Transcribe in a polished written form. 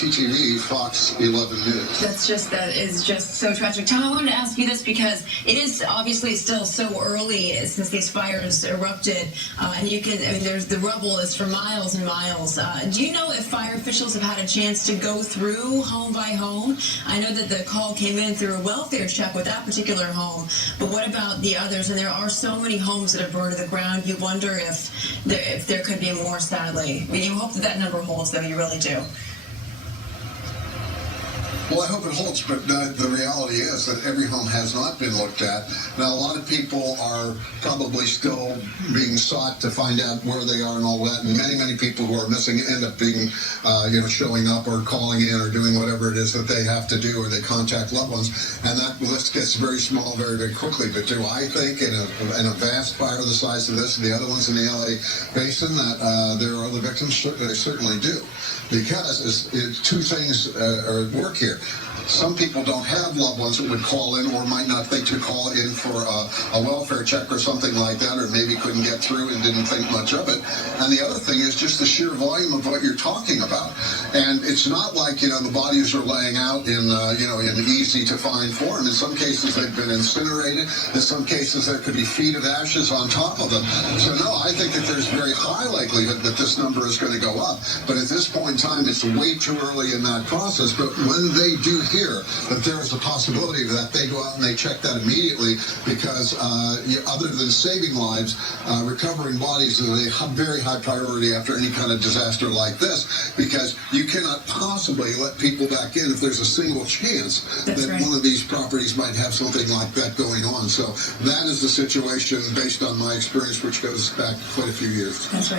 WTTV Fox 11 News. That is just so tragic. Tom, I wanted to ask you this because it is obviously still so early since these fires erupted, and there's the rubble is for miles and miles. Do you know if fire officials have had a chance to go through home by home? I know that the call came in through a welfare check with that particular home, but what about the others? And there are so many homes that are burned to the ground. You wonder if there could be more, sadly. I mean, you hope that number holds, though. You really do. Well, I hope it holds, but the reality is that every home has not been looked at. Now, a lot of people are probably still being sought to find out where they are and all that, and many people who are missing end up being, showing up or calling in or doing whatever it is that they have to do, or they contact loved ones, and that list gets very small very quickly. But do I think in a vast fire the size of this and the other ones in the LA Basin that there are other victims? They certainly do, because two things are at work here. Some people don't have loved ones that would call in, or might not think to call in for a welfare check or something like that, or maybe couldn't get through and didn't think much of it. And the other thing is just the sheer volume of what you're talking about. And it's not like, the bodies are laying out in easy to find form. In some cases, they've been incinerated. In some cases, there could be feet of ashes on top of them. So no, I think that there's very high likelihood that this number is going to go up. But at this point in time, it's way too early in that process. But when they do hear that there is a possibility that they go out and they check that immediately, because other than saving lives, recovering bodies is a very high priority after any kind of disaster like this, because you cannot possibly let people back in if there's a single chance that one of these properties might have something like that going on. So that is the situation based on my experience, which goes back quite a few years. That's right.